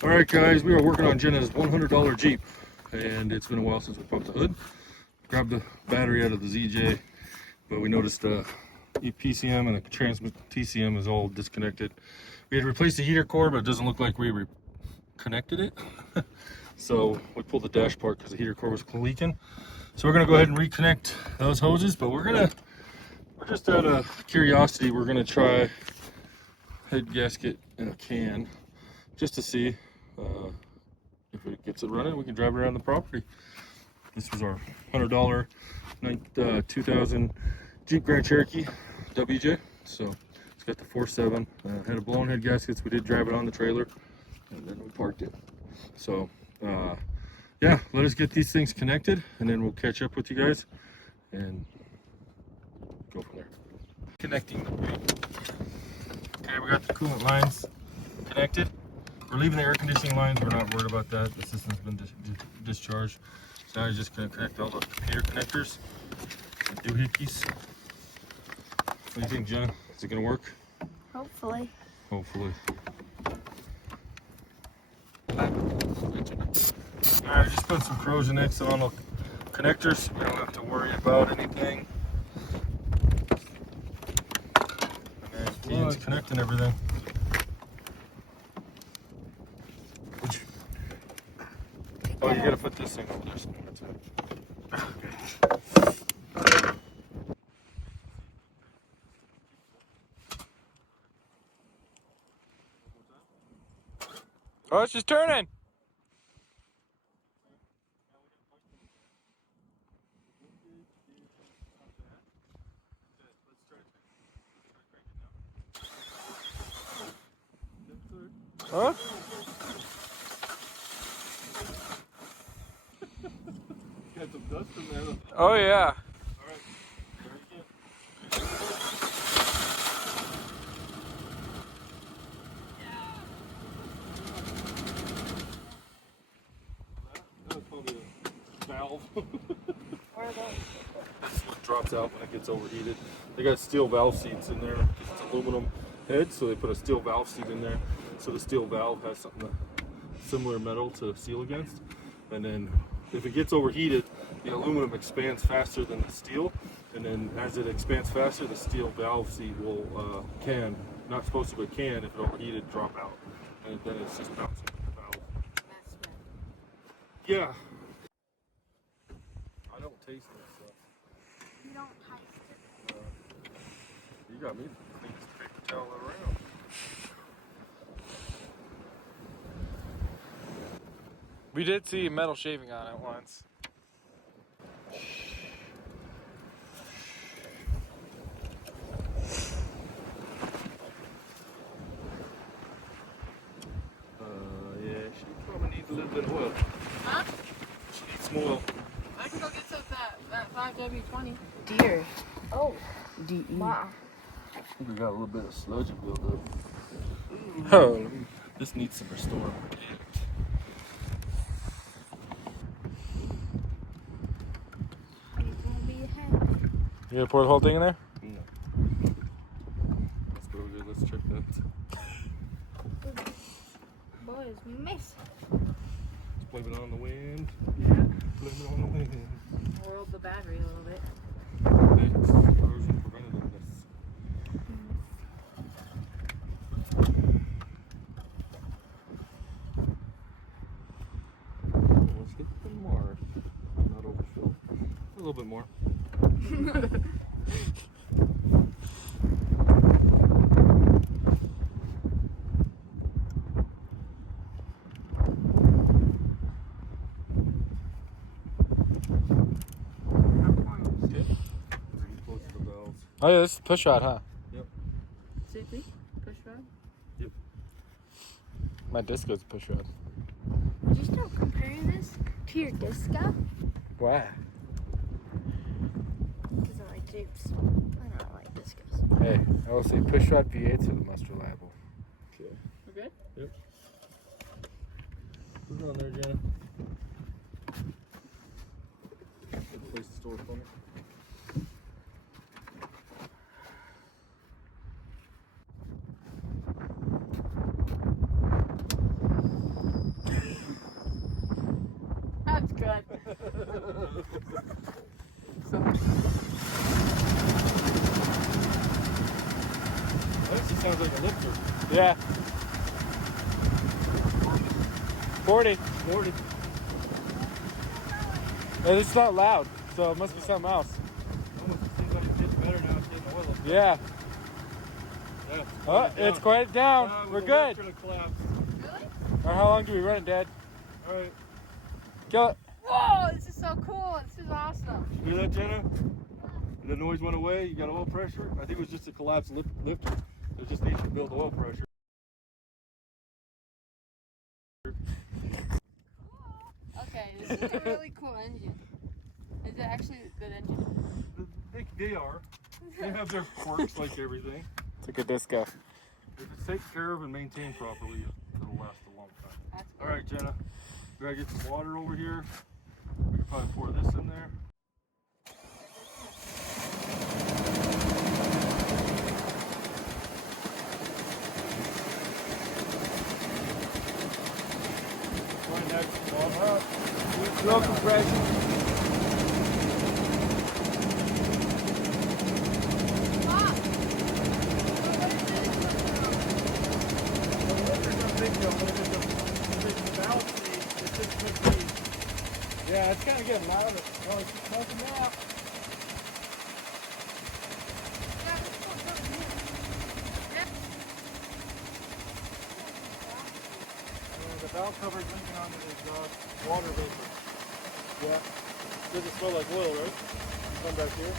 All right, guys, we are working on Jenna's $100 Jeep, and it's been a while since we popped the hood. Grabbed the battery out of the ZJ, but we noticed the PCM and the transmit TCM is all disconnected. We had replaced the heater core, but it doesn't look like we reconnected it. So we pulled the dash part because the heater core was leaking. So we're gonna go ahead and reconnect those hoses, but we're just out of curiosity, we're gonna try head gasket in a can just to see if it gets it running. We can drive around the property. This was our $100 2000 Jeep Grand Cherokee WJ. So it's got the 4.7. Had a blown head gaskets. We did drive it on the trailer, and then we parked it. So yeah, let us get these things connected, and then we'll catch up with you guys and go from there. Connecting the brake. Okay, we got the coolant lines connected. We're leaving the air conditioning lines. We're not worried about that. The system's been discharged. So now you're just going to connect all the computer connectors and doohickeys. What do you think, Jenna? Is it going to work? Hopefully. Hopefully. Alright, just put some corrosion X on the connectors. We don't have to worry about anything. And then it's connecting everything. Oh, you gotta put this thing over there. That's it. Okay. Oh, it's just turning. Huh? Got some dust in there. Oh yeah. Alright. That was probably a valve. Where are those? That's what drops out when it gets overheated. They got steel valve seats in there. It's aluminum head, so they put a steel valve seat in there. So the steel valve has something similar metal to seal against. And then if it gets overheated, the aluminum expands faster than the steel. And then as it expands faster, the steel valve seat will not supposed to, but can, if it overheated, drop out. And then it's just bouncing the valve. Yeah. I don't taste this stuff. You don't taste it. You got me the cleanest paper towel around. We did see metal shaving on it once. Yeah, she probably needs a little bit of oil. Huh? She needs some oil. I can go get some that 5W20. Deer. Oh. DE. Wow. We got a little bit of sludge buildup. Oh. This needs some restoring. It won't be a head. You gonna pour the whole thing in there? No. Let's go over there. Let's check that. Boys, miss. Let's blame it on the wind. Yeah. Blame it on the wind. Whirled the battery a little bit. It's corrosion preventativeness. Let's hit the mark. Not overfill. A little bit more. Okay. Close to the valves. Oh yeah, this is push rod, huh? Yep. Safety? Push rod? Yep. My disco's a push rod. Would you start comparing this to your disco? Why? Because I like Jeeps. I don't like discos. Hey, I will say push rod V8s are the most reliable. Okay. We're good? Yep. Put it on there, Jenna. Good place to store it for me. bad. This just sounds like a lifter. Yeah. 40. 40. And it's not loud, so it must be something else. Almost seems like it's getting better now. It's getting oil. Yeah. Yeah. Oh, it's quite down. We're good. Collapse. Or how long do we run it, Dad? All right. Kill it. Whoa, this is so cool. This is awesome. You hear that, Jenna? The noise went away. You got oil pressure. I think it was just a collapsed lifter. It just needs to build oil pressure. Okay, this is a really cool engine. Is it actually a good engine? They are. They have their quirks like everything. It's a good disco. If it's taken care of and maintained properly, it'll last a long time. That's cool. All right, Jenna. We gotta get some water over here. We can probably pour this in there. Find that small up. Low compression. Yeah, it's kind of getting loud. Oh, it's smoking out. The valve cover is leaking onto the exhaust water vapor. Yeah. Doesn't smell like oil, right? Come back here.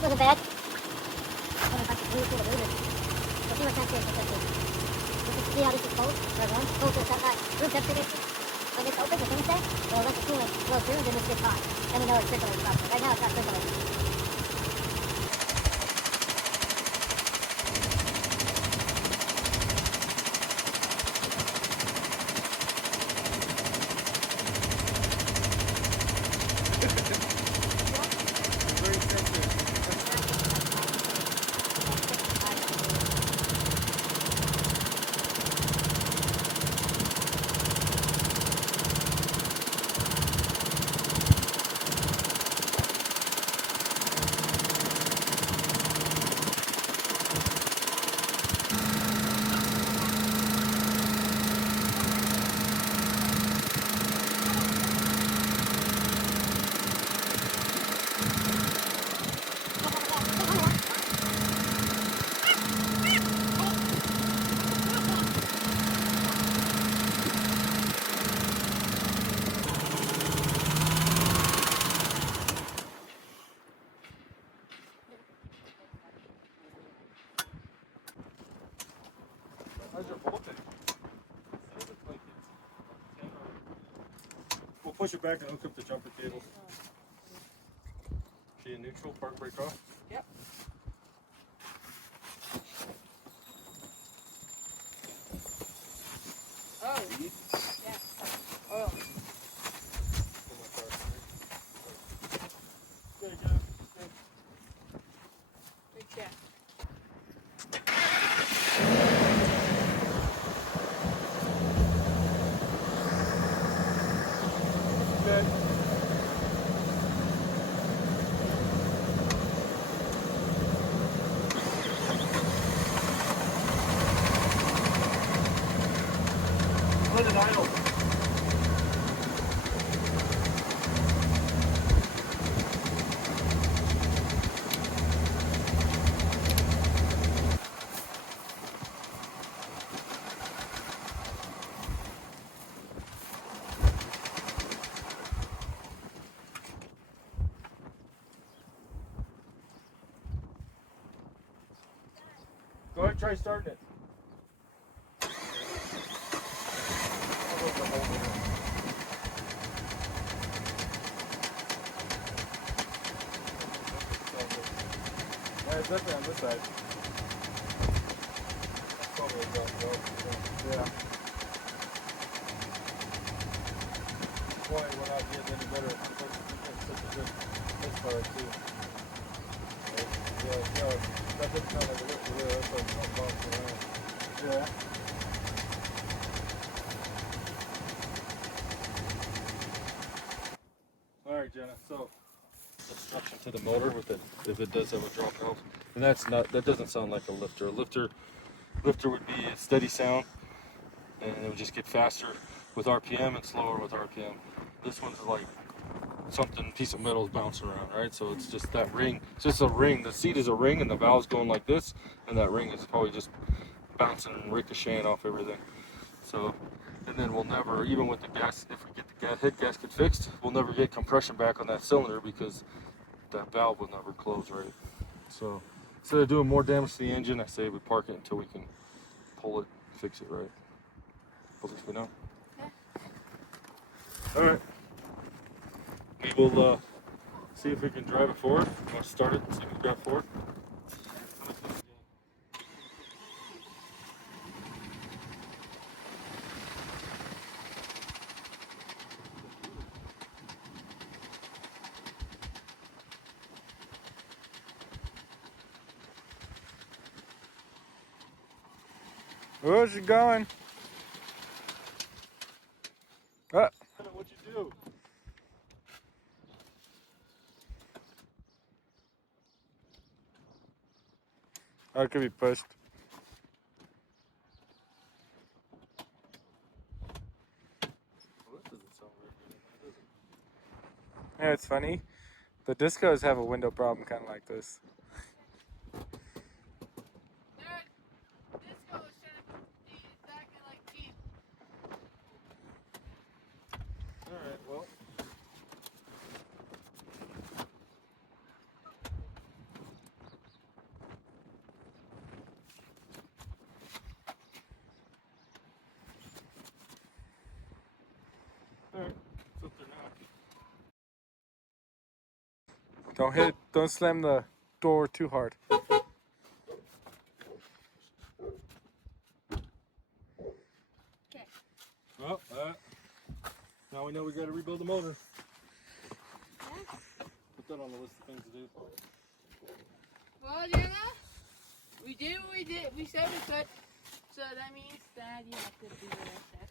Wasn't bad. What if I could move through the movement? We'll see what temperature it's at. Let's see how this is cold. Or warm. Cold to room temperature. When it's open, the thermostat, we'll let the coolant flow through, then it's just hot. Then we know it's circulating properly. Right now it's not circulating. How's your voltage? We'll push it back and hook up the jumper cables. She in neutral, park brake off? Yep. Oh, yeah. Oil. Big check. Good. Put it idle. Go ahead and try starting it. Yeah, it's definitely on this side. Yeah. Boy, we're not getting any better. It's such a good misfire too. Yeah, that doesn't sound like a lifter there. That's like something bouncing around. Yeah. All right, Jenna. So instruction to the motor with it, if it does have a drop valve, and that doesn't sound like a lifter. A lifter would be a steady sound, and it would just get faster with RPM and slower with RPM. This one's like something, piece of metal is bouncing around, right? So it's just that ring. It's just a ring. The seat is a ring, and the valve's going like this, and that ring is probably just bouncing and ricocheting off everything. So, and then we'll never, even with the gas, if we get the head gasket fixed, we'll never get compression back on that cylinder because that valve will never close right. So instead of doing more damage to the engine, I say we park it until we can pull it, fix it right. At least we know. All right. We will see if we can drive it forward. You want to start it and see what we've got forward? Where's she going? Ah. What'd you do? Oh, it could be pushed. Well, that doesn't sound very good, does it? Yeah, it's funny. The discos have a window problem kind of like this. Disco is trying to be exactly like Jeep. All right, well. All right, it's up there now. Don't slam the door too hard. Okay. Well, now we know we got to rebuild the motor. Put that on the list of things to do. Well, Jenna, we did what we did. We said we could. So that means that you have to do what I said.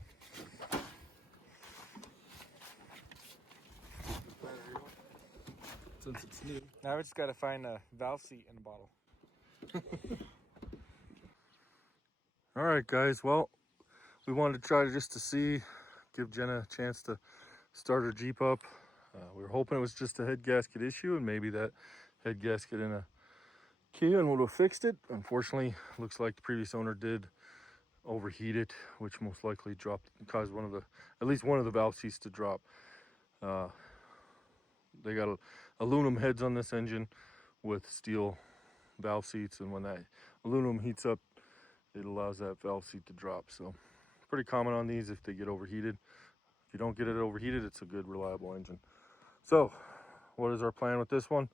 Since it's new. Now we just gotta find a valve seat in the bottle. All right, guys. Well, we wanted to try just to see, give Jenna a chance to start her Jeep up. We were hoping it was just a head gasket issue, and maybe that head gasket in a Kia and would have fixed it. Unfortunately, looks like the previous owner did overheat it, which most likely caused at least one of the valve seats to drop. They got aluminum heads on this engine with steel valve seats, and when that aluminum heats up, it allows that valve seat to drop. So pretty common on these if they get overheated. If you don't get it overheated, it's a good, reliable engine. So what is our plan with this one?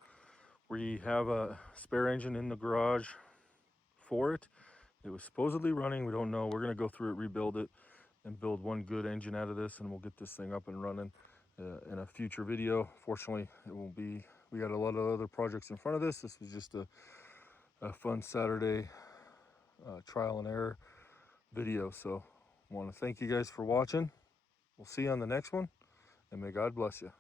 We have a spare engine in the garage for it. It was supposedly running. We don't know. We're going to go through it, rebuild it, and build one good engine out of this, and we'll get this thing up and running in a future video. Fortunately, it won't be. We got a lot of other projects in front of this. This was just a fun Saturday trial and error video. So I want to thank you guys for watching. We'll see you on the next one, and may God bless you.